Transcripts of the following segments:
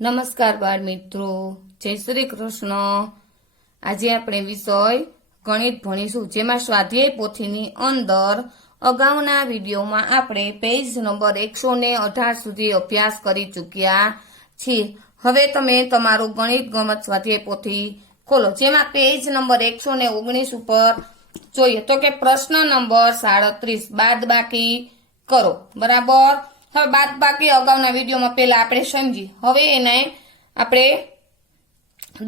નમસ્કાર બાળ મિત્રો, જય શ્રી કૃષ્ણ। આજે આપણે વિષય ગણિત ભણીશું, જેમાં સ્વાધ્યાય પોથીની અંદર અગાઉના વિડીયોમાં આપણે પેજ નંબર 118 સુધી અભ્યાસ કરી ચૂક્યા છીએ। હવે તમે તમારું ગણિત ગમત સ્વાધ્યાય પોથી ખોલો, જેમાં પેજ નંબર 119 ઉપર જોઈએ તો કે પ્રશ્ન નંબર 37 બાદબાકી કરો, બરાબર। હવે બાદબાકી અગાઉના વિડીયોમાં પહેલા આપણે સમજી, હવે એને આપણે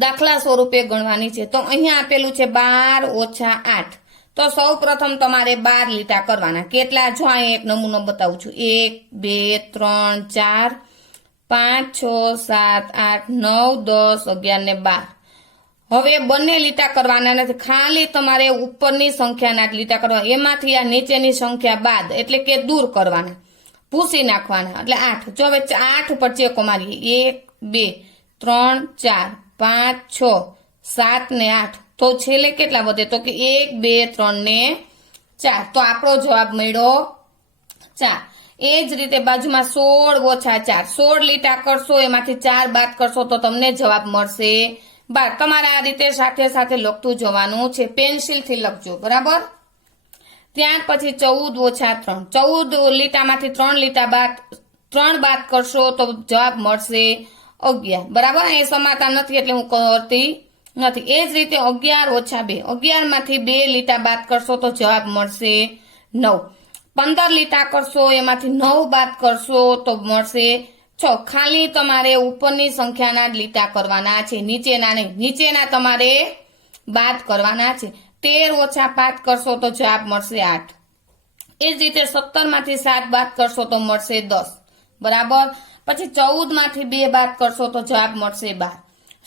દાખલા સ્વરૂપે ગણવાની છે। તો અહીંયા આપેલું છે 12 ઓછા 8। તો સૌ પ્રથમ તમારે 12 લીટા કરવાના। કેટલા? જો અહીંયા એક નમૂનો બતાવું છું, 1 2 3 4 5 6 7 8 9 10 11 ને 12। હવે બંને લીટા કરવાના નથી, ખાલી તમારે ઉપરની સંખ્યાના જ લીટા કરવા, એમાંથી આ નીચેની સંખ્યા બાદ એટલે કે દૂર કરવાના, ભૂસી નાખવાના, એટલે 8। જો હવે 8 ઉપર ચેકો મારીએ, 1 2 3 4 5 6 7 ને 8, તો છેલ્લે કેટલા વધે? તો કે 1 2 3 ને 4, તો આપણો જવાબ મળ્યો 4। એ જ રીતે બાજુમાં 16 ઓછા 4, 16 લીટા કરશો, એમાંથી 4 બાદ કરશો તો તમને જવાબ મળશે 12। તમારે આ રીતે સાથે સાથે લખતું જવાનું છે, પેન્સિલથી લખજો, બરાબર। ત્યાર પછી 14 ઓછા 3, 14 લીટામાંથી 3 બાદ કરશો તો જવાબ મળશે 11, બરાબર। એ સમાતા નથી એટલે હું કરતી નથી। એ જ રીતે 11 ઓછા 2, 11 માંથી 2 લીટા બાદ કરશો તો જવાબ મળશે 9। 15 લીટા કરશો, એમાંથી 9 બાદ કરશો તો મળશે 6। ખાલી તમારે ઉપરની સંખ્યાના જ લીટા કરવાના છે, નીચેના નહીં, નીચેના તમારે બાદ કરવાના છે। 13 ઓછા 5 કરશો તો જવાબ મળશે 8। એ જ રીતે 17 માંથી 7 બાદ કરશો તો મળશે 10, બરાબર। પછી 14 માંથી 2 બાદ કરશો તો જવાબ મળશે 12।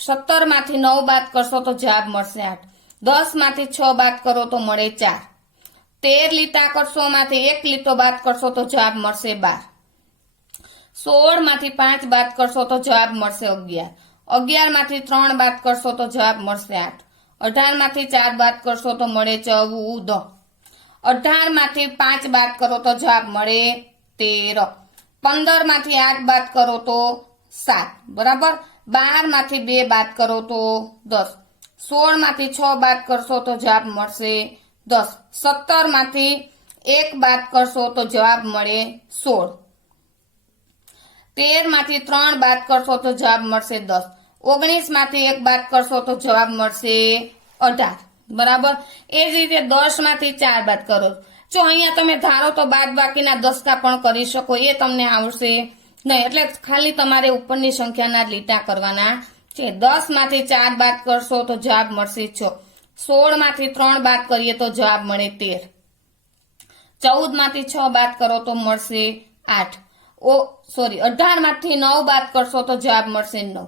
17 માંથી 9 બાદ કરશો તો જવાબ મળશે 8। 10 માંથી 6 બાદ કરો તો મળે 4। 13 લીટા કરશો, માંથી 1 લીટો બાદ કરશો તો જવાબ મળશે 12। 16 માંથી 5 બાદ કરશો તો જવાબ મળશે 11। 11 માંથી 3 બાદ કરશો તો જવાબ મળશે 8। 18 માંથી 4 બાદ કરશો તો મળે 14। 18 માંથી 5 બાદ કરો તો જવાબ મળે 13। 15 માંથી 8 બાદ કરો તો 7, બરાબર। 12 માંથી 2 બાદ કરો તો 10। 16 માંથી 6 બાદ કરશો તો જવાબ મળશે 10। 17 માંથી 1 બાદ કરશો તો જવાબ મળે 16। 13 માંથી 3 બાદ કરશો તો જવાબ મળશે 10। 19 માંથી 1 બાદ કરશો તો જવાબ મળશે 18, બરાબર। એ જ રીતે 10 માંથી 4 બાદ કરો, જો અહીંયા તમે ધારો તો બાદ બાકીના દસકા પણ કરી શકો, એ તમને આવડશે નહીં, એટલે ખાલી તમારે ઉપરની સંખ્યાના લીટા કરવાના છે। 10 માંથી 4 બાદ કરશો તો જવાબ મળશે 6। 16 માંથી 3 બાદ કરીએ તો જવાબ મળે 13। 14 માંથી 6 બાદ કરો તો મળશે 8। 18 માંથી 9 બાદ કરશો તો જવાબ મળશે 9।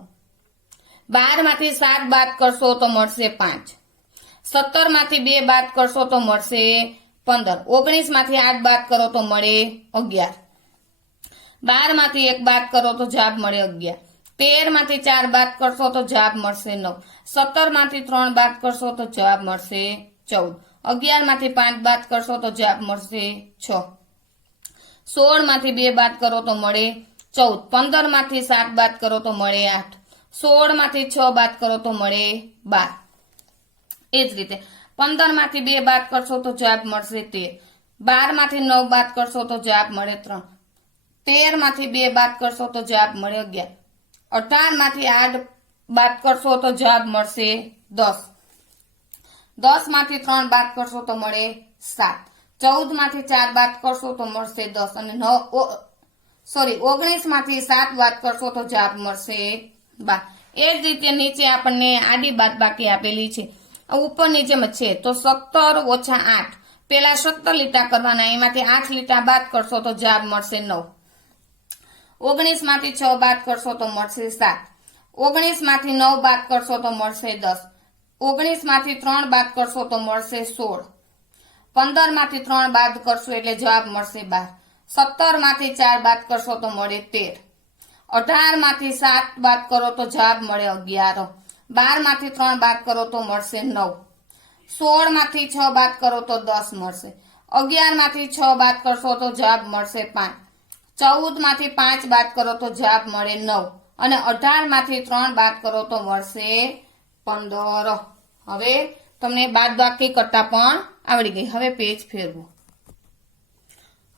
12 માંથી 7 બાદ કરશો તો મળશે 5। 17 માંથી 2 બાદ કરશો તો મળશે 15। 19 માંથી 8 બાદ કરો તો મળે 11। 12 માંથી 1 બાદ કરો તો જવાબ મળે 11। 13 માંથી 4 બાદ કરશો તો જવાબ મળશે 9। 17 માંથી 3 બાદ કરશો તો જવાબ મળશે 14। 11 માંથી 5 બાદ કરશો તો જવાબ મળશે 6। 16 માંથી 2 બાદ કરો તો મળે 14। 15 માંથી 7 બાદ કરો તો મળે 8। 16 માંથી 6 બાદ કરો તો મળે 12। એ જ રીતે 15 માંથી 2 બાદ કરશો તો જવાબ મળશે 13। 12 માંથી 9 બાદ કરશો તો જવાબ મળે 3। 13 માંથી 2 બાદ કરશો તો જવાબ મળે 11। 18 માંથી 8 બાદ કરશો તો જવાબ મળશે 10। 10 માંથી 3 બાદ કરશો તો મળે 7। 14 માંથી 4 બાદ કરશો તો મળશે 10 અને 19 માંથી 7 બાદ કરશો તો જવાબ મળશે 12। એ જ રીતે નીચે આપણને આડી બાદબાકી આપેલી છે, ઉપરની જેમ છે, તો 17 ઓછા 8, પેલા 17 લીટા કરવાના, એમાંથી 8 લીટા બાદ કરશો તો જવાબ મળશે 9। 19 માંથી 6 બાદ કરશો તો મળશે 7। 19 માંથી 9 બાદ કરશો તો મળશે 10। 19 માંથી 3 બાદ કરશો તો મળશે 16। 15 માંથી 3 બાદ કરશો એટલે જવાબ મળશે 12। 17 માંથી 4 બાદ કરશો તો મળે 13। 18 માંથી 7 બાદ કરો તો જવાબ મળે 11। 12 માંથી 3 બાદ કરો તો મળશે 9। 16 માંથી 6 બાદ કરો તો 10 મળશે। 11 માંથી 6 બાદ કરશો તો જવાબ મળશે 5। 14 માંથી 5 બાદ કરો તો જવાબ મળે 9 અને 18 માંથી 3 બાદ કરો તો મળશે 15. હવે તમને બાદબાકી કરતા પણ આવડી ગઈ. હવે પેજ ફેરવો.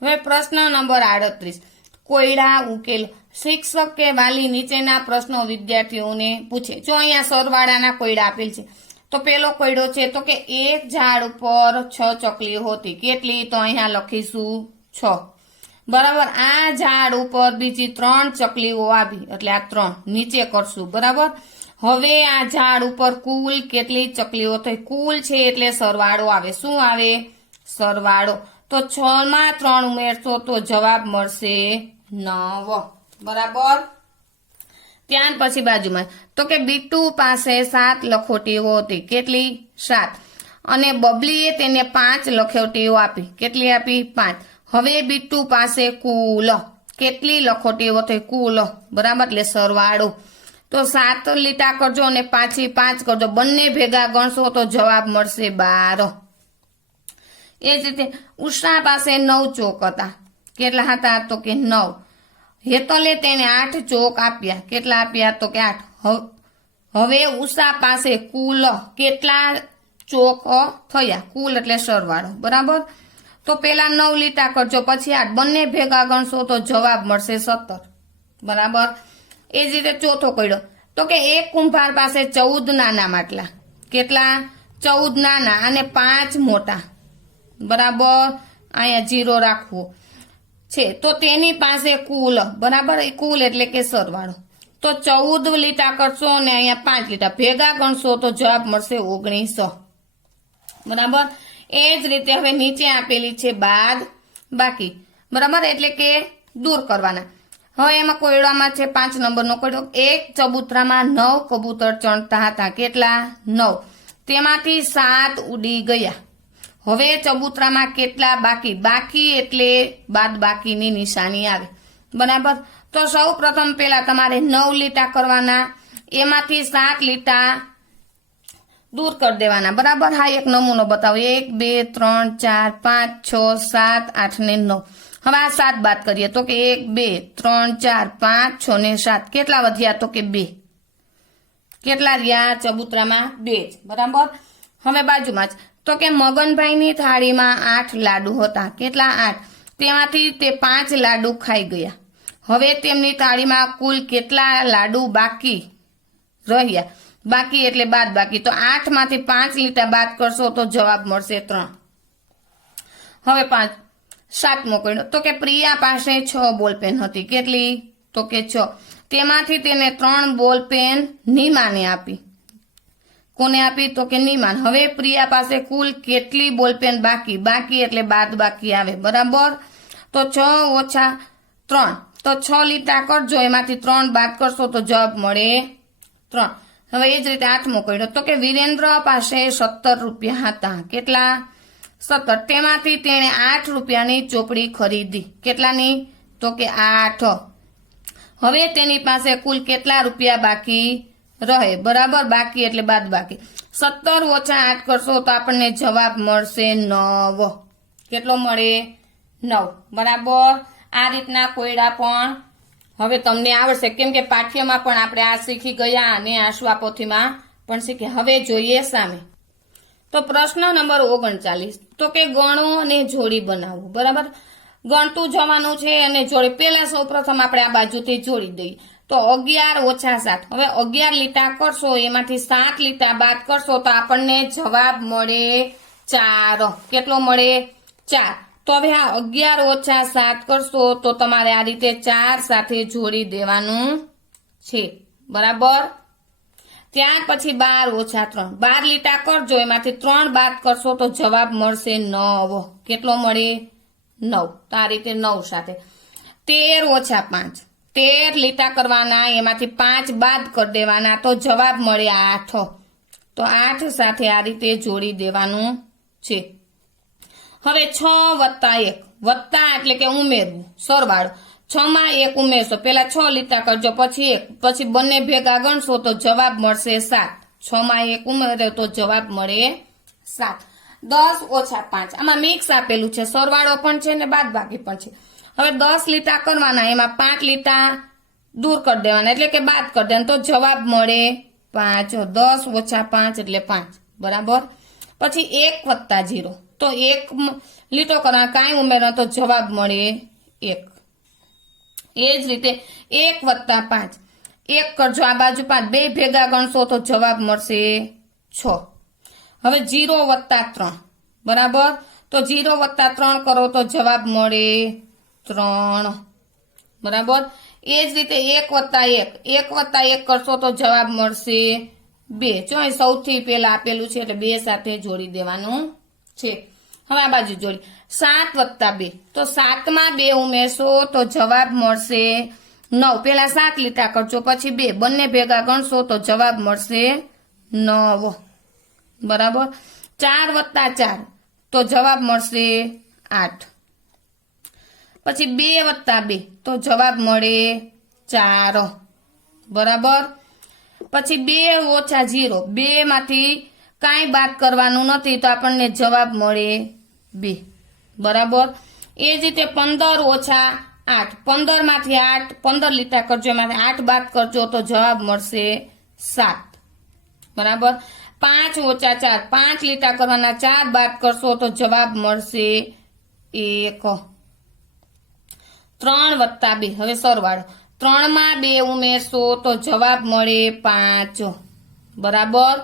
હવે પ્રશ્ન નંબર 38 કોયડા ઉકેલ. શિક્ષક કે વાલી નીચેના પ્રશ્નો વિદ્યાર્થીઓને પૂછે. જો અહીંયા સરવાળાના કોયડા આપેલ છે. તો પેલો કોયડો છે તો કે એક ઝાડ ઉપર 6 ચકલીઓ હતી. કેટલી? તો અહીંયા લખીશું 6. બરાબર. આ ઝાડ ઉપર બીજી 3 ચકલીઓ આવી એટલે આ 3 નીચે કરશું. બરાબર. હવે આ ઝાડ ઉપર કુલ કેટલી ચકલીઓ થઈ? કુલ છે એટલે સરવાળો આવે. શું આવે? સરવાળો. તો 6 માં 3 ઉમેરશો તો જવાબ મળશે 9. બરાબર. ત્યાર પછી બાજુમાં તો કે બીટુ પાસે 7 લખોટીઓ હતી. કેટલી? 7. અને બબલીએ તેને 5 લખોટીઓ આપી. કેટલી આપી? 5. હવે બીટુ પાસે કુલ કેટલી લખોટીઓ થઈ? કુલ. બરાબર. એટલે સરવાળો. તો 7 લીટા કરજો અને પાછી 5 કરજો. બંને ભેગા ગણશો તો જવાબ મળશે 12. એ જ રીતે ઉષા પાસે 9 ચોક હતા. કેટલા હતા? તો કે 9. હેતલે તેને 8 ચોક આપ્યા. કેટલા આપ્યા? તો કે 8. હવે ઉષા પાસે કુલ કેટલા ચોક થયા? કુલ એટલે સરવાળો. બરાબર. તો પેલા 9 લીટા કરજો પછી 8. બંને ભેગા ગણશો તો જવાબ મળશે 17. બરાબર. એ જ રીતે ચોથો કોયડો તો કે એક કુંભાર પાસે 14 નાના માટલા. કેટલા? 14 નાના અને 5 મોટા. બરાબર. અહીંયા 0 રાખવો છે. તો તેની પાસે કુલ. બરાબર. કુલ એટલે કે સરવાળો. તો 14 લીટા કરશો અને અહીંયા 5 લીટા ભેગા ગણશો તો જવાબ મળશે 19. બરાબર. એ જ રીતે હવે નીચે આપેલી છે બાદ બાકી. બરાબર. એટલે કે દૂર કરવાના. હવે એમાં કોયડામાં છે 5 નંબરનો કોયડો. એક ચબૂતરામાં 9 કબૂતર ચણતા હતા. કેટલા? 9. તેમાંથી 7 ઉડી ગયા. હવે ચબૂતરામાં કેટલા બાકી? બાકી એટલે બાદ બાકીની નિશાની આવે. બરાબર. તો સૌ પ્રથમ પેલા તમારે 9 લીટા કરવાના. એમાંથી 7 લીટા દૂર કરી દેવાના. બરાબર. હા, એક નમૂનો બતાવો. 1 2 3 4 5 6 7 8 ને 9. હવે આ 7 બાદ કરીએ તો કે 1 2 3 4 5 6 ને 7. કેટલા વધ્યા? તો કે 2. કેટલા રહ્યા? ચબૂતરામાં 2 જ. બરાબર. હવે બાજુમાં જ તો કે મગનભાઈની થાળીમાં 8 લાડુ હતા. કેટલા? 8. તેમાંથી તે 5 લાડુ ખાઈ ગયા. હવે તેમની થાળીમાં કુલ કેટલા લાડુ બાકી રહ્યા? બાકી એટલે બાદ બાકી. તો 8 માંથી 5 લીટા બાદ કરશો તો જવાબ મળશે 3. હવે 7મો કોયડો તો કે પ્રિયા પાસે 6 બોલપેન હતી. કેટલી? તો કે 6. તેમાંથી તેને 3 બોલપેન નીમાને આપી. કોને આપી? તો કે નીમાન. હવે પ્રિયા પાસે કુલ કેટલી બોલપેન બાકી? બાકી એટલે બાદ બાકી આવે. બરાબર. તો 6 ઓછા 3 તો 6 લીટા કરજો. એમાંથી 3 બાદ કરશો તો જવાબ મળે 3. હવે એ જ રીતે 8મો કોયડો તો કે વિરેન્દ્ર પાસે 17 રૂપિયા હતા. કેટલા? 17. તેમાંથી તેણે 8 રૂપિયાની ચોપડી ખરીદી. કેટલાની? તો કે 8. હવે તેની પાસે કુલ કેટલા રૂપિયા બાકી રહે? બરાબર. બાકી એટલે બાદ બાકી. 17 ઓછા 8 કરશો તો આપણને જવાબ મળશે 9. કેટલો મળે? 9. બરાબર. આ રીતના કોયડા પણ હવે તમને આવડશે કેમ કે પાઠ્યમાં પણ આપણે આ શીખી ગયા અને આ સ્વાપોથીમાં પણ શીખ્યા. હવે જોઈએ સામે. તો પ્રશ્ન નંબર 39 તો કે ગણો અને જોડી બનાવો. બરાબર. ગણતું જવાનું છે અને જોડી. પેલા સૌ પ્રથમ આપણે આ બાજુથી જોડી દઈએ. તો 11 ઓછા 7. હવે 11 લીટા કરશો એમાંથી 7 લીટા બાદ કરશો તો આપણને જવાબ મળે 4. કેટલો મળે? 4. તો હવે આ 11 ઓછા 7 કરશો તો તમારે આ રીતે 4 સાથે જોડી દેવાનું છે. બરાબર. ત્યાર પછી 12 ઓછા 3. 12 લીટા કરજો એમાંથી 3 બાદ કરશો તો જવાબ મળશે 9. કેટલો મળે? 9. તો આ રીતે 9 સાથે. 13 ઓછા 5. 13 લીટા કરવાના એમાંથી 5 બાદ કરી દેવાના તો જવાબ મળે 8. તો 8 સાથે આ રીતે જોડી દેવાનું છે. હવે 6 વત્તા 1. વત્તા એટલે કે ઉમેરવું. સરવાળો. 6 માં 1 ઉમેરશો. પેલા 6 લીટા કરજો પછી 1. પછી બંને ભેગા ગણશો તો જવાબ મળશે 7. 6 માં 1 ઉમેરે તો જવાબ મળે 7. 10 ઓછા 5. આમાં મિક્સ આપેલું છે. સરવાળો પણ છે ને બાદ બાકી પણ છે. હવે 10 લીટા કરવાના એમાં 5 લીટા દૂર કરી દેવાના એટલે કે બાદ કરી દેવાના તો જવાબ મળે 5. 10 ઓછા 5 એટલે 5 બરાબર. પછી 1 વત્તા 0 તો 1 લીટો કરવાનો કાંઈ ઉમેરવાનો તો જવાબ મળે 1. એ જ રીતે 1 વત્તા 5 1 કરજો આ બાજુ 5 બે ભેગા ગણશો તો જવાબ મળશે 6. હવે 0 વત્તા 3 બરાબર તો 0 વત્તા 3 કરો તો જવાબ મળે 3 બરાબર. એ જ રીતે 1 વત્તા 1 1 વત્તા 1 કરશો તો જવાબ મળશે 2. જો અહીં સૌથી પહેલા આપેલું છે એટલે 2 સાથે જોડી દેવાનું છે. હવે આ બાજુ જોડી 7 વત્તા 2 તો 7 માં 2 ઉમેરશો તો જવાબ મળશે 9. પેલા 7 લીટા કરજો પછી 2 બંને ભેગા ગણશો તો જવાબ મળશે 9 બરાબર. 4 વત્તા 4 તો જવાબ મળશે 8. પછી 2 વત્તા 2 તો જવાબ મળે 4 બરાબર. પછી 2 ઓછા 0 2 માંથી કાંઈ બાદ કરવાનું નથી તો આપણને જવાબ મળે 2 બરાબર. એ જ રીતે 15 ઓછા 8 15 માંથી 8 15 લીટા કરજો એમાંથી 8 બાદ કરજો તો જવાબ મળશે 7 બરાબર. 5 ઓછા 4 5 લીટા કરવાના 4 બાદ કરશો તો જવાબ મળશે 1. 3 વત્તા 2 હવે સરવાળો 3 માં 2 ઉમેરશો તો જવાબ મળે 5 બરાબર.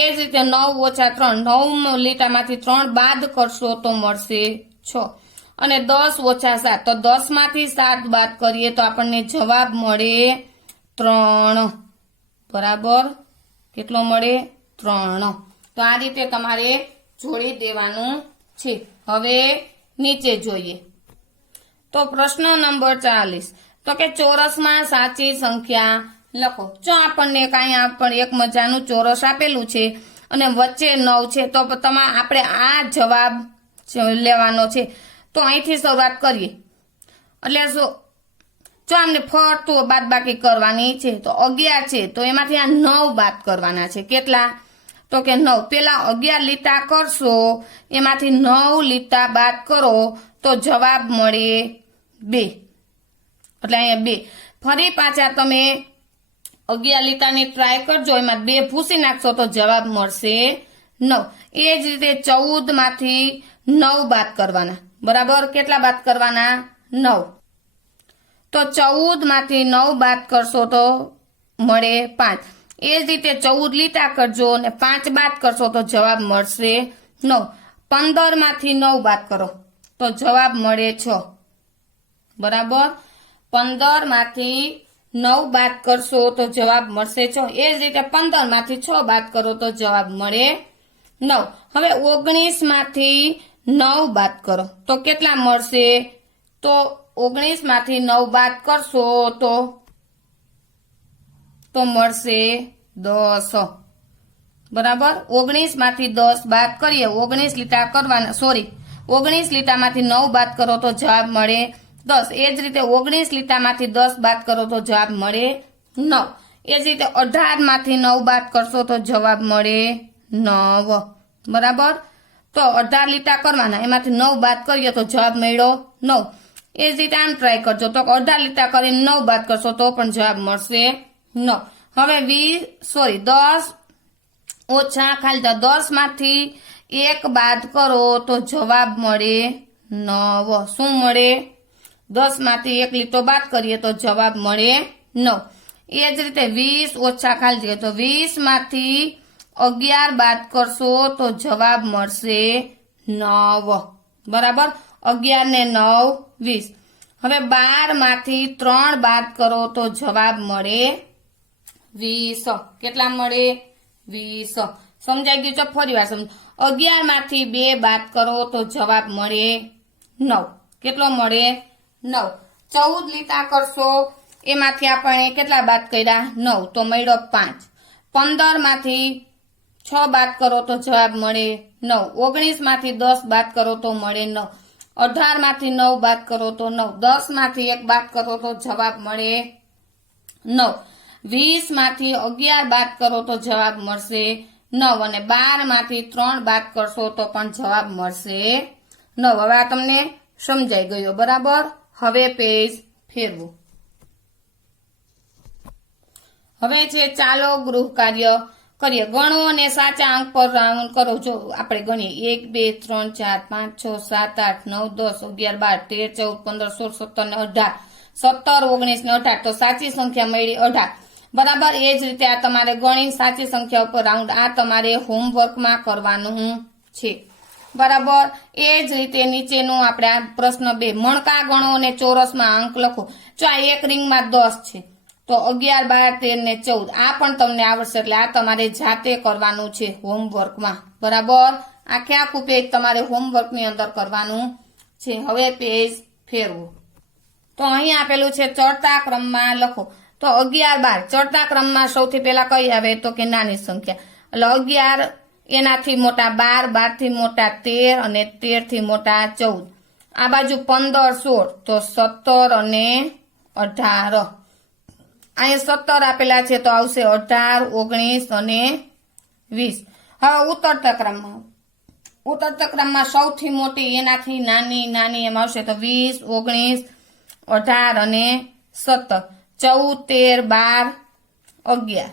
એ જ રીતે 9 ઓછા 3 9 લીટામાંથી 3 બાદ કરશો તો મળશે 6 અને 10 ઓછા 7 તો 10 માંથી 7 બાદ કરીએ તો આપણને જવાબ મળે 3 બરાબર. કેટલો મળે 3. તો આ રીતે તમારે જોડી દેવાનું છે. હવે નીચે જોઈએ તો પ્રશ્ન નંબર 40 તો કે ચોરસમાં સાચી સંખ્યા લખો. જો આપણને કાંઈ આપણે એક મજાનું ચોરસ આપેલું છે અને વચ્ચે 9 છે તો આપણે આ જવાબ લેવાનો છે. તો અહીંથી શરૂઆત કરીએ એટલે જો આમને ફરતું બાદબાકી કરવાની છે તો 11 છે તો એમાંથી આ 9 બાદ કરવાના છે. કેટલા તો કે 9. પેલા 11 લીટા કરશો એમાંથી 9 લીટા બાદ કરો તો જવાબ મળે 2 એટલે અહીંયા 2. ફરી પાછા તમે 11 લીટાની ટ્રાય કરજો એમાં 2 ભૂસી નાખશો તો જવાબ મળશે 9. એ જ રીતે 14 માંથી 9 બાદ કરવાના બરાબર. કેટલા બાદ કરવાના 9 તો 14 માંથી 9 બાદ કરશો તો મળે 5. એ જ રીતે 14 લીટા કરજો અને 5 બાદ કરશો તો જવાબ મળશે 9. 15 માંથી 9 બાદ કરો તો જવાબ મળે 6 બરાબર. 15 માંથી 9 બાદ કરશો તો જવાબ મળશે 6. એ જ રીતે 15 માંથી 6 બાદ કરો તો જવાબ મળે 9. હવે 19 માંથી 9 બાદ કરો તો કેટલા મળશે તો 19 માંથી 9 બાદ કરશો તો મળશે 10 બરાબર. 19 માંથી 10 બાદ કરીએ 19 લીટા કરવાના 19 લીટામાંથી 9 બાદ કરો તો જવાબ મળે 10. એ જ રીતે 19 લીટામાંથી 10 બાદ કરો તો જવાબ મળે 9. એ જ રીતે 18 માંથી 9 બાદ કરશો તો જવાબ મળે 9 બરાબર. તો 18 લીટા કરવાના એમાંથી 9 બાદ કરીએ તો જવાબ મળ્યો 9. એ જ રીતે આમ ટ્રાય કરજો તો 18 લીટા કરીને 9 બાદ કરશો તો પણ જવાબ મળશે 9. હવે 10 ઓછા ખાલી 10 માંથી 1 બાદ કરો તો જવાબ મળે 9. શું મળે 10 માંથી 1 લીટો બાદ કરીએ તો જવાબ મળે 9. એ જ રીતે 20 ઓછા ખાલી તો 20 માંથી 11 બાદ કરશો તો જવાબ મળશે 9 બરાબર. 11 ને 9 20. હવે 12 માંથી 3 બાદ કરો તો જવાબ મળે 20. કેટલા મળે 20. સમજાઈ ગયું? તો ફરી વાર સમજ. 11 માંથી 2 બાદ કરો તો જવાબ મળે 9. કેટલો મળે 9. 14 લીટા કરશો એમાંથી આપણે કેટલા બાદ કર્યા 9 તો મળ્યો 5. 15 માંથી 6 બાદ કરો તો જવાબ મળે 9. 19 માંથી 10 બાદ કરો તો મળે 9. 18 માંથી 9 બાદ કરો તો 9. 10 માંથી 1 બાદ કરો તો જવાબ મળે 9. 20 માંથી 11 બાદ કરો તો જવાબ મળશે 9 અને 12 માંથી 3 બાદ કરશો તો પણ જવાબ મળશે 9. હવે આ તમને સમજાઈ ગયો બરાબર. હવે પેજ ફેરવું. હવે છે ચાલો ગૃહ કાર્ય કરીએ. ગણો અને સાચા અંક પર રાઉન્ડ કરો. જો આપણે ગણીએ 1 2 3 4 5 6 7 8 9 10 11 12 13 14 15 16 17 ને 18 17 19 ને 18 તો સાચી સંખ્યા મળી 18. બરાબર. એ જ રીતે આ તમારે ગણીને સાચી સંખ્યા ઉપર રાઉન્ડ આ તમારે હોમવર્કમાં કરવાનું છે. બરાબર. એ જ રીતે નીચેનું આપણે આ પ્રશ્ન 2 મણકા ગણો અને ચોરસમાં અંક લખો. જો આ એક રીંગમાં 10 છે તો 11 12 13 ને 14 આ પણ તમને આવડશે. એટલે આ તમારે જાતે કરવાનું છે હોમવર્કમાં. બરાબર. આખે આખું પેજ તમારે હોમવર્કની અંદર કરવાનું છે. હવે પેજ ફેરવો. તો અહીં આપેલું છે ચડતા ક્રમમાં લખો. તો 11 12 ચડતા ક્રમમાં સૌથી પહેલા કઈ આવે તો કે નાની સંખ્યા. એટલે 11 એનાથી મોટા 12 12 થી મોટા 13 અને 13 થી મોટા 14. આ બાજુ 15 16 તો 17 અને 18. અહીંયા 17 આપેલા છે તો આવશે 18 19 અને 20. હવે ઉતરતા ક્રમમાં સૌથી મોટી એનાથી નાની એમ આવશે તો 20 19 18 અને 17 14 13 12 11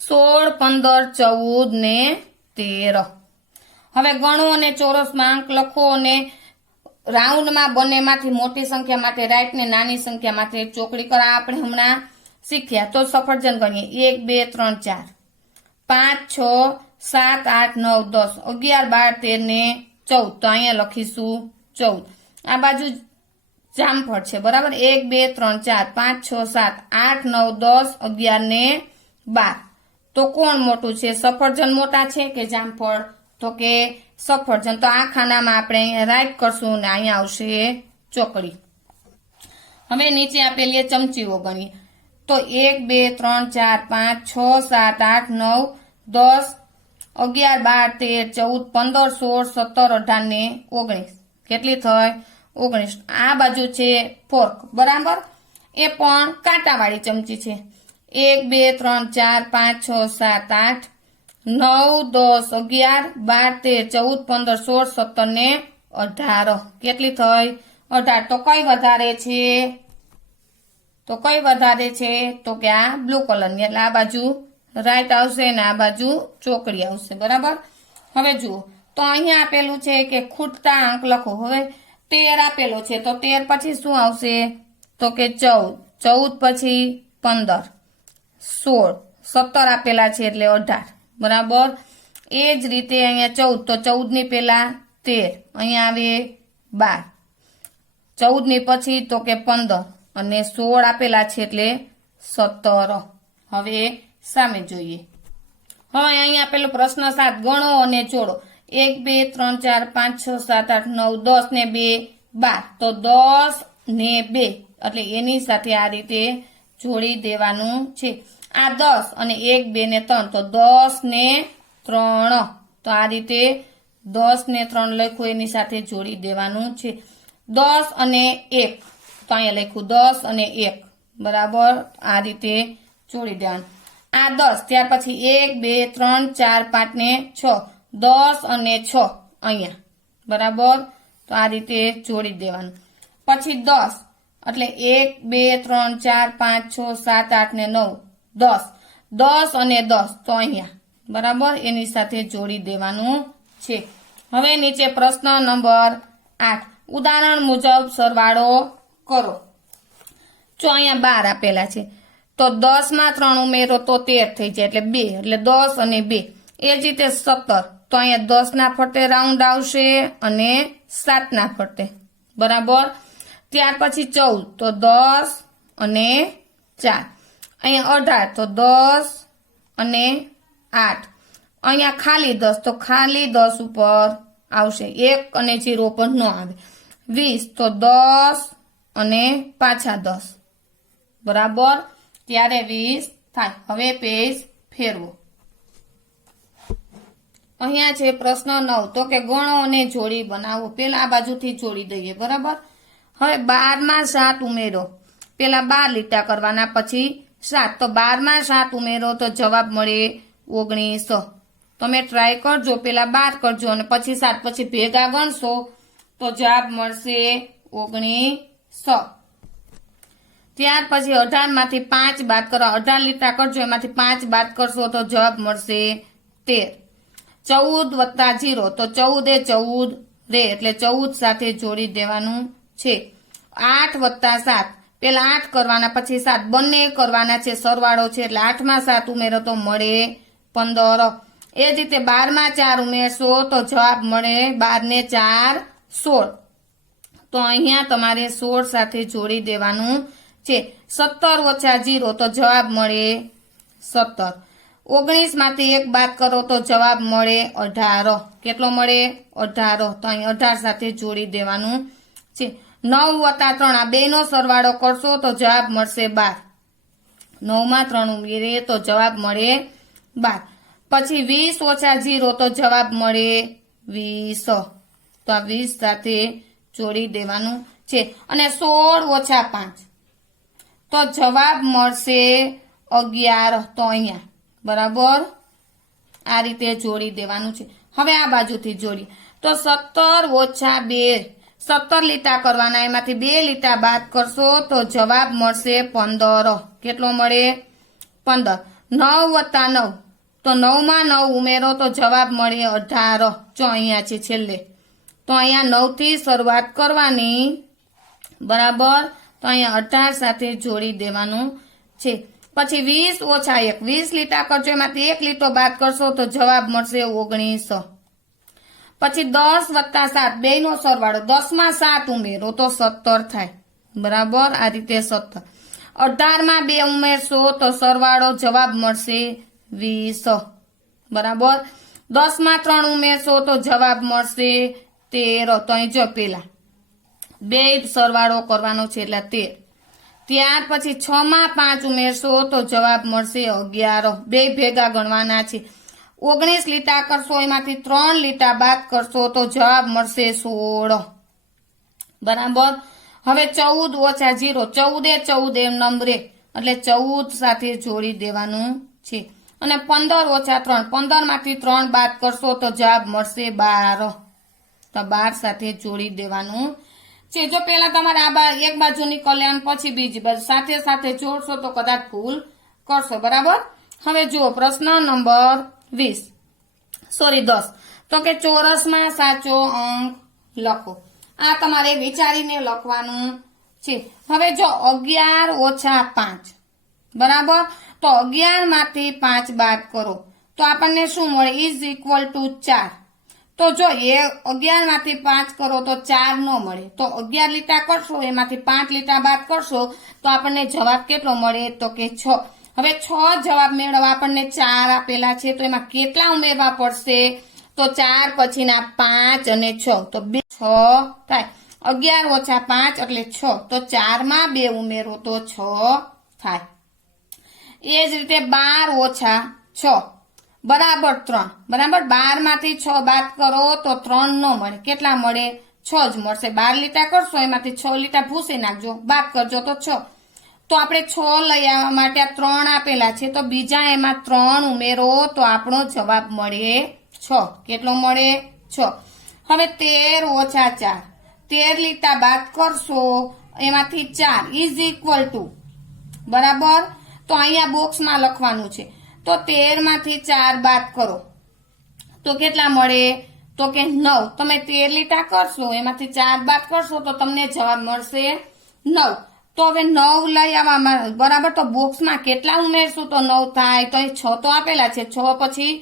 16 15 14 ને 13. હવે ગણો અને ચોરસમાં અંક લખો અને રાઉન્ડમાં બંનેમાંથી મોટી સંખ્યા માટે રાઈટ ને નાની સંખ્યા માટે ચોકડી કરા. આપણે હમણાં શીખ્યા. તો સફરજન ગણીએ 1 2 3 4 5 6 7 8 9 10 11 12 13 ને 14 તો અહીંયા લખીશું 14. આ બાજુ જામફળ છે. બરાબર. 1 2 3 4 5 6 7 8 9 10 11 ને 12 તો કોણ મોટું છે? સફરજન મોટા છે કે જામફળ? તો કે સફરજન. તો આ ખાનામાં આપણે અહીંયા રાઈટ કરશું અને અહીંયા આવશે ચોકડી. હવે નીચે આપેલી ચમચીઓ ગણીએ. તો 1 2 3 4 5 6 7 8 9 10 11 12 13 14 15 16 17 18 ને 19 કેટલી થઈ? 19. આ બાજુ છે ફોર્ક. બરાબર. એ પણ કાંટાવાળી ચમચી છે. 1 2 3 4 5 6 7 8 9 10 11 12 13 14 15 16 17 ને 18 કેટલી થઈ? 18. તો કઈ વધારે છે? તો કે આ બ્લુ કલરની. એટલે આ બાજુ રાઈટ આવશે ને આ બાજુ ચોકડી આવશે. બરાબર. હવે જુઓ તો અહીંયા આપેલું છે કે ખૂટતા અંક લખો. હવે 13 આપેલો છે તો 13 પછી શું આવશે? તો કે 14 14 પછી 15 16 17 આપેલા છે એટલે 18. બરાબર. એ જ રીતે અહીંયા 14 તો 14 ની પહેલા 13 અહીંયા આવે 12 14 ની પછી તો કે 15 અને 16 આપેલા છે એટલે 17. હવે સામે જોઈએ. હવે અહીંયા આપેલો પ્રશ્ન 7 ગણો અને જોડો. 1 2 3 4 5 6 7 8 9 10 ને 2 12 તો 10 ને 2 એટલે એની સાથે આ રીતે જોડી દેવાનું છે. આ 10 અને 1 2 ને 3 તો 10 ને 3 તો આ રીતે 10 ને 3 લખ્યું એની સાથે જોડી દેવાનું છે. 10 અને 1 તો અહીંયા લખ્યું 10 અને 1 બરાબર આ રીતે જોડી દેવાનું. આ 10 ત્યાર પછી 1 2 3 4 5 ને 6 10 અને 6 અહીંયા બરાબર તો આ રીતે જોડી દેવાનું. પછી 10 એટલે 1 2 3 4 5 6 7 8 ને 9 10 10 અને 10 તો અહીંયા બરાબર એની સાથે જોડી દેવાનું છે. હવે નીચે પ્રશ્ન નંબર 8 ઉદાહરણ મુજબ સરવાળો કરો. જો અહીંયા 12 આપેલા છે તો 10 માં 3 ઉમેરો તો 13 થઈ જાય એટલે 2 એટલે 10 અને 2. એ જ રીતે 17 તો અહીંયા 10 ના ફરતે રાઉન્ડ આવશે અને 7 ના ફરતે. બરાબર. ત્યાર પછી 14 તો 10 અને 4. અહીંયા 18 તો 10 અને 8. અહીંયા ખાલી 10 તો ખાલી 10 ઉપર આવશે 1 અને 0 પર ન આવે. 20 તો 10 અને પાછા 10 બરાબર ત્યારે 20 થાય. હવે પેજ ફેરવો. અહીંયા છે પ્રશ્ન 9 તો કે ગણો અને જોડી બનાવો. પેલા આ બાજુથી જોડી દઈએ. બરાબર. હવે 12 માં 7 ઉમેરો. પેલા 12 લીટા કરવાના પછી 7 તો 12 માં 7 ઉમેરો તો જવાબ મળે 19. તમે ટ્રાય કરજો. પેલા 12 કરજો અને પછી 7 પછી ભેગા ગણશો તો જવાબ મળશે 19. ત્યાર પછી 18 માંથી 5 બાદ કરો, 18 લીટા કરજો, એમાંથી 5 બાદ કરશો તો જવાબ મળશે 13. 14 વત્તા 0 તો 14 એ 14 રે એટલે 14 સાથે જોડી દેવાનું છે. 8 વત્તા 7 પેલા 8 કરવાના પછી 7 બંને કરવાના છે, સરવાળો છે એટલે 8 માં 7 ઉમેરો તો મળે 15. એ જ રીતે 12 માં 4 ઉમેરશો તો જવાબ મળે 12 ને 4 16. તો અહીંયા તમારે 16 સાથે જોડી દેવાનું છે. 17 ઓછા 0 તો જવાબ મળે 17. 19 માંથી 1 બાદ કરો તો જવાબ મળે 18. કેટલો મળે 18. તો અહીં 18 સાથે જોડી દેવાનું છે. 9 વત્તા 3 આ બેનો સરવાળો કરશો તો જવાબ મળશે 12. 9 માં 3 ઉમેરીએ તો જવાબ મળે 12. પછી 20 ઓછા 0 તો જવાબ મળે 20. તો આ 20 સાથે જોડી દેવાનું છે. અને 16 ઓછા 5 તો જવાબ મળશે 11. તો અહીંયા બરાબર આ રીતે જોડી દેવાનું છે. હવે આ બાજુથી જોડીએ તો 17 ઓછા 2 17 લીટા કરવાના, એમાંથી 2 લીટા બાદ કરશો તો જવાબ મળશે 15. કેટલો મળે 15. 9 વત્તા 9 તો 9 માં 9 ઉમેરો તો જવાબ મળે 18. જો અહીંયા છે છેલ્લે, તો અહીંયા 9 થી શરૂઆત કરવાની બરાબર. તો અહીંયા 18 સાથે જોડી દેવાનું છે. પછી 20 ઓછા 1 20 લીટા કરજો, એમાંથી 1 લીટો બાદ કરશો તો જવાબ મળશે 19. પછી 10 વત્તા 7 બેનો સરવાળો, 10 માં 7 ઉમેરો તો 17 થાય બરાબર. આ રીતે 17. 18 માં 2 ઉમેરશો તો સરવાળો જવાબ મળશે 20 બરાબર. 10 માં 3 ઉમેરશો તો જવાબ મળશે 13. તો અહીં જો પેલા 2 સરવાળો કરવાનો છે એટલે 13. ત્યાર પછી 6 માં 5 ઉમેરશો તો જવાબ મળશે 11. 2 ભેગા ગણવાના છે. 19 લીટા કરશો, એમાંથી 3 લીટા બાદ કરશો તો જવાબ મળશે 16 બરાબર. હવે 14 ઓછા 0 14 એ 14 એમ નંબરે એટલે 14 સાથે જોડી દેવાનું છે. અને 15 ઓછા 3 15 માંથી 3 બાદ કરશો તો જવાબ મળશે 12. તો 12 સાથે જોડી દેવાનું છે. જો પેલા તમારે આ એક બાજુની કલ્યાણ પછી બીજી બાજુ સાથે સાથે જોડશો તો કદાચ ભૂલ કરશો બરાબર. હવે જુઓ પ્રશ્ન નંબર 10 તો કે ચોરસમાં સાચો અંક લખો. આ તમારે વિચારીને લખવાનું છે. હવે જો 11 ઓછા 5 બરાબર, તો 11 માંથી 5 બાદ કરો તો આપણને શું મળે ઇઝ ઇક્વલ ટુ 4. તો જો એ 11 માંથી 5 કરો તો 4 ન મળે, તો 11 લીટા કરશો એમાંથી 5 લીટા બાદ કરશો તો આપણને જવાબ કેટલો મળે તો કે 6. હવે 6 જવાબ મેળવવા આપણને 4 આપેલા છે તો એમાં કેટલા ઉમેરવા પડશે તો 4 પછીના 5 અને 6 તો 6 થાય. 11 ઓછા 5 એટલે 6 તો 4 માં 2 ઉમેરો તો 6 થાય. એ જ રીતે 12 ઓછા 6 બરાબર 3 બરાબર. 12 માંથી 6 બાદ કરો તો 3 ન મળે, કેટલા મળે 6 જ મળશે. 12 લીટા કરશો એમાંથી 6 લીટા ભૂસી નાખજો, બાદ કરજો તો 6. તો આપણે 6 લઈ આવવા માટે આ 3 આપેલા છે તો બીજા એમાં 3 ઉમેરો તો આપણો જવાબ મળે 6. કેટલો મળે 6. હવે 13 ઓછા 4 13 લીટા બાદ કરશો એમાંથી 4 ઇઝ ઇક્વલ ટુ બરાબર. તો અહીંયા બોક્સમાં લખવાનું છે. તો 13 માંથી 4 બાદ કરો તો કેટલા મળે તો કે 9. તમે 13 લીટા કરશો એમાંથી 4 બાદ કરશો તો તમને જવાબ મળશે 9. તો હવે 9 લઈ આવવામાં બરાબર, તો બોક્સમાં કેટલા ઉમેરશું તો 9 થાય. તો એ 6 તો આપેલા છે, 6 પછી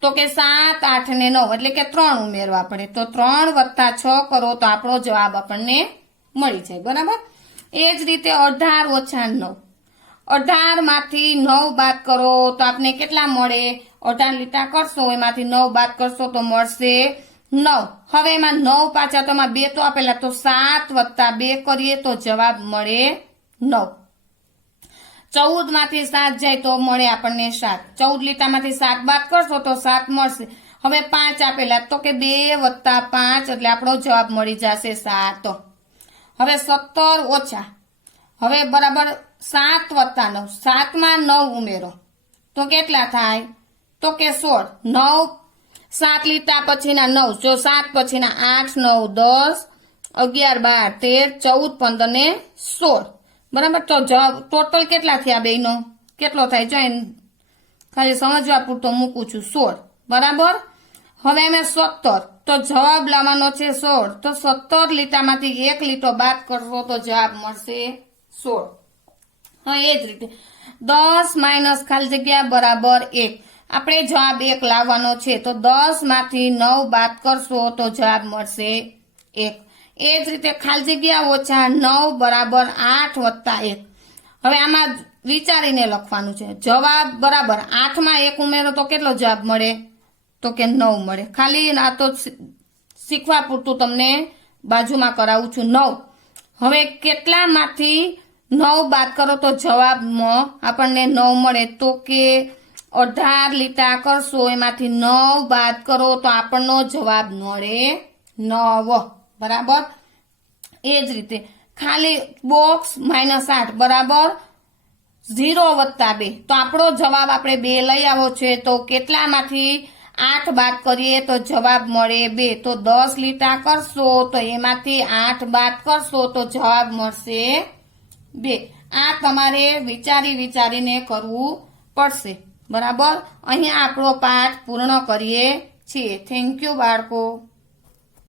તો કે 7 8 ને 9 એટલે કે 3 ઉમેરવા પડે. તો 3 વત્તા 6 કરો તો આપણો જવાબ આપણને મળી જાય બરાબર. એ જ રીતે 18 ઓછા 9 18 માંથી 9 બાદ કરો તો આપને કેટલા મળે. 18 લીટા કરશો એમાંથી 9 બાદ કરશો તો મળશે 9. હવે એમાં 9 પાછા તો એમાં 2 તો આપેલા તો 7 વત્તા 2 કરીએ તો જવાબ મળે 9. 14 માંથી 7 જાય તો મળે આપણને 7. 14 લીટામાંથી 7 બાદ કરશો તો 7 મળશે. હવે 5 આપેલા તો કે 2 વત્તા 5 એટલે આપણો જવાબ મળી જશે 7. હવે 17 ઓછા હવે બરાબર 7 વત્તા 9 7 માં 9 ઉમેરો તો કેટલા થાય તો કે 16. 9 7 લીટા પછીના 9 જો 7 પછીના 8 9 10 11 12 13 14 15 ને 16 બરાબર. તો જવાબ ટોટલ કેટલા થયા બેનો? કેટલો થાય જો ખાલી સમજવા પૂરતો મૂકું છું 16. બરાબર. હવે અમે 17. તો જવાબ લાવવાનો છે 16. તો 17 લીટામાંથી 1 લીટો બાદ કરશો તો જવાબ મળશે 16. હા, એ જ રીતે 10 માઇનસ ખાલી જગ્યા બરાબર 1. આપણે જવાબ 1 લાવવાનો છે તો 10 માંથી 9 બાદ કરશો તો જવાબ મળશે 1. એ જ રીતે ખાલી જગ્યા ઓછા 9 બરાબર 8 વત્તા 1. હવે આમાં વિચારીને લખવાનું છે. જવાબ બરાબર 8 માં 1 ઉમેરો તો કેટલો જવાબ મળે? તો કે 9 મળે. ખાલી આ તો શીખવા પૂરતું તમને બાજુમાં કરાવું છું 9. હવે કેટલામાંથી 9 બાદ કરો તો જવાબમાં આપણને 9 મળે? તો કે 18 લીટા કરશો એમાંથી 9 બાદ કરો તો આપણનો જવાબ મળે 9. બરાબર. એ જ રીતે ખાલી બોક્સ -8 બરાબર 0 વત્તા 2. તો આપણો જવાબ આપણે 2 લઈ આવો છે તો કેટલામાંથી 8 બાદ કરીએ તો જવાબ મળે 2. તો 10 લીટા કરશો તો એમાંથી 8 બાદ કરશો તો જવાબ મળશે 2. આ તમારે વિચારીને કરવું પડશે. બરાબર. અહીંયા આપણો પાઠ પૂર્ણ કરીએ છીએ. થેન્ક યુ બાળકો.